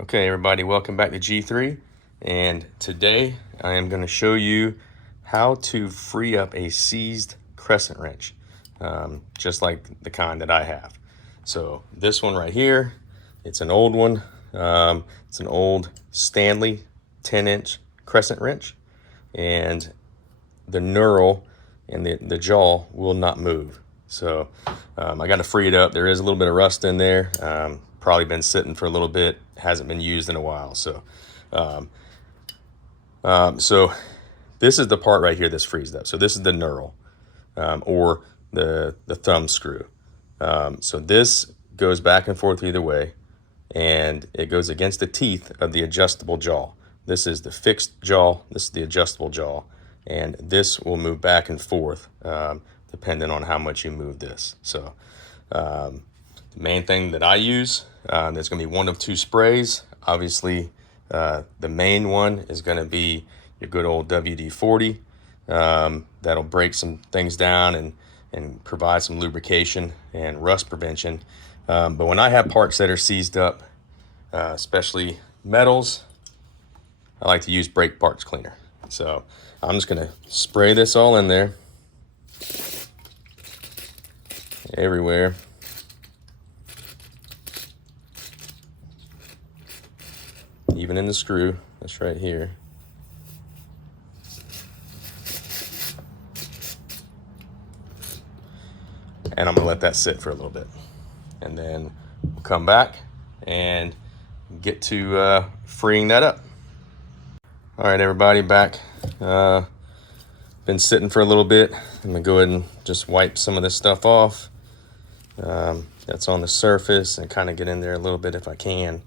Okay, everybody, welcome back to G3, and today I am going to show you how to free up a seized crescent wrench, just like the kind that I have. So this one right here, it's an old one. It's an old Stanley 10-inch crescent wrench, and the knurl and the jaw will not move. So I got to free it up. There is a little bit of rust in there. Probably been sitting for a little bit, hasn't been used in a while. So so this is the part right here that's freezed up. So this is the knurl, or the thumb screw. So this goes back and forth either way, and it goes against the teeth of the adjustable jaw. This is the fixed jaw, this is the adjustable jaw, and this will move back and forth depending on how much you move this. So the main thing that I use, there's going to be one of two sprays. Obviously, the main one is going to be your good old WD-40. That'll break some things down and provide some lubrication and rust prevention. But when I have parts that are seized up, especially metals, I like to use brake parts cleaner. So I'm just going to spray this all in there, everywhere. Even in the screw, that's right here. And I'm gonna let that sit for a little bit. And then we'll come back and get to freeing that up. All right, everybody, back. Been sitting for a little bit. I'm gonna go ahead and just wipe some of this stuff off that's on the surface and kind of get in there a little bit if I can.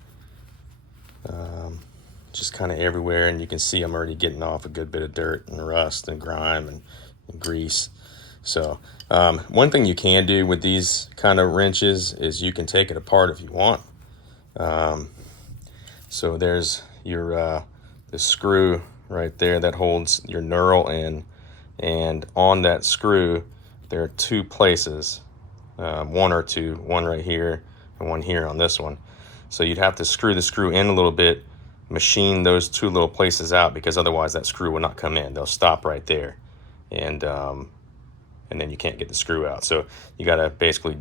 Just kind of everywhere, and you can see I'm already getting off a good bit of dirt and rust and grime and grease. So one thing you can do with these kind of wrenches is you can take it apart if you want. So there's your the screw right there that holds your knurl in, and on that screw there are two places, one or two, one right here and one here on this one. So you'd have to screw the screw in a little bit, machine those two little places out, because otherwise that screw will not come in. They'll stop right there, and then you can't get the screw out. So you got to basically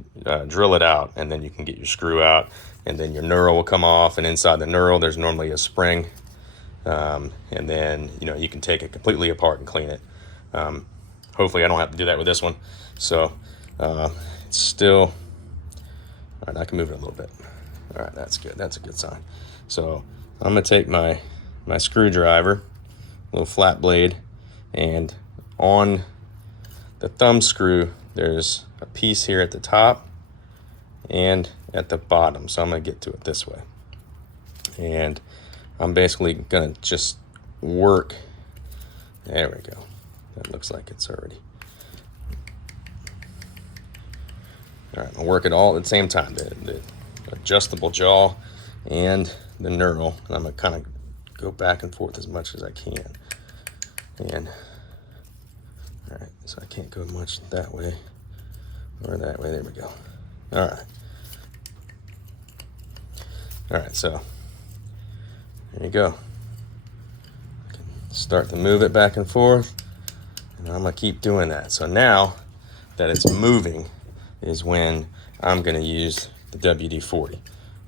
drill it out, and then you can get your screw out, and then your knurl will come off. And inside the knurl, there's normally a spring, and then you can take it completely apart and clean it. Hopefully, I don't have to do that with this one. So it's still all right. I can move it a little bit. All right, that's good. That's a good sign. So I'm gonna take my screwdriver, little flat blade, and on the thumb screw there's a piece here at the top and at the bottom. So I'm gonna get to it this way, and I'm basically gonna just work. There we go. That looks like it's already. All right, I'm gonna work it all at the same time. The adjustable jaw and the knurl, and I'm gonna kind of go back and forth as much as I can. And all right, so I can't go much that way or that way. There we go. All right, so there you go. I can start to move it back and forth, and I'm gonna keep doing that. So now that it's moving is when I'm gonna use the WD-40.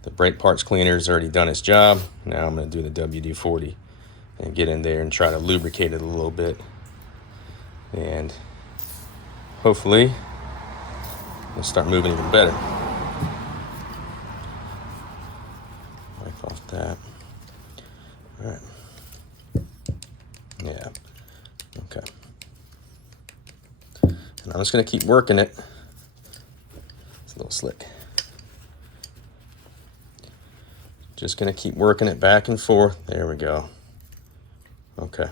The brake parts cleaner has already done its job. Now I'm going to do the WD-40 and get in there and try to lubricate it a little bit. And hopefully it'll start moving even better. Wipe off that. All right. Yeah. Okay. And I'm just going to keep working it. It's a little slick. Just gonna keep working it back and forth. There we go. Okay,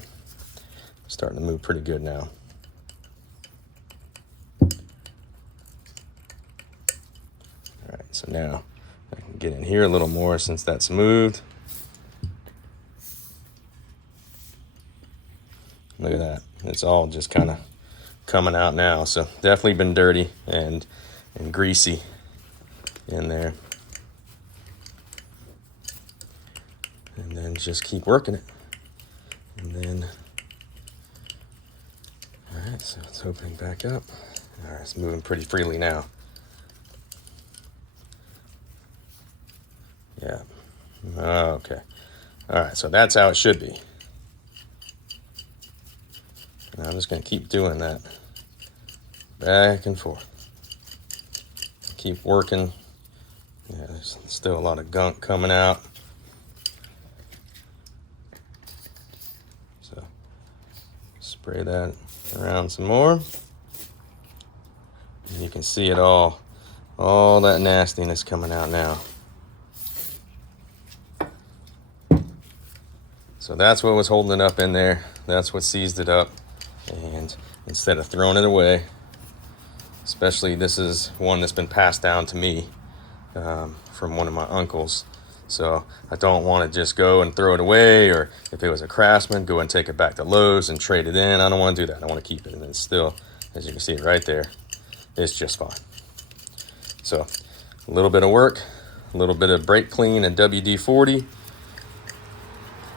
starting to move pretty good now. All right, so now I can get in here a little more since that's moved. Look at that. It's all just kind of coming out now. So definitely been dirty and greasy in there. and then just keep working it. And then, all right, so it's opening back up. All right, it's moving pretty freely now. Yeah, okay. All right, so that's how it should be. And I'm just gonna keep doing that, back and forth. Keep working. Yeah, there's still a lot of gunk coming out. So spray that around some more. And you can see it all that nastiness coming out now. So that's what was holding it up in there. That's what seized it up. And instead of throwing it away, especially this is one that's been passed down to me from one of my uncles. So I don't want to just go and throw it away, or if it was a Craftsman, go and take it back to Lowe's and trade it in. I don't want to do that. I want to keep it. And it's still, as you can see right there, it's just fine. So a little bit of work, a little bit of brake clean and WD-40,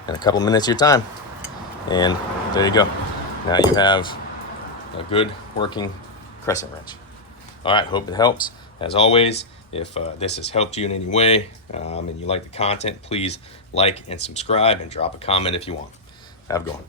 and a couple minutes of your time. And there you go. Now you have a good working crescent wrench. All right, hope it helps. As always, if this has helped you in any way and you like the content, please like and subscribe and drop a comment if you want. Have a good one.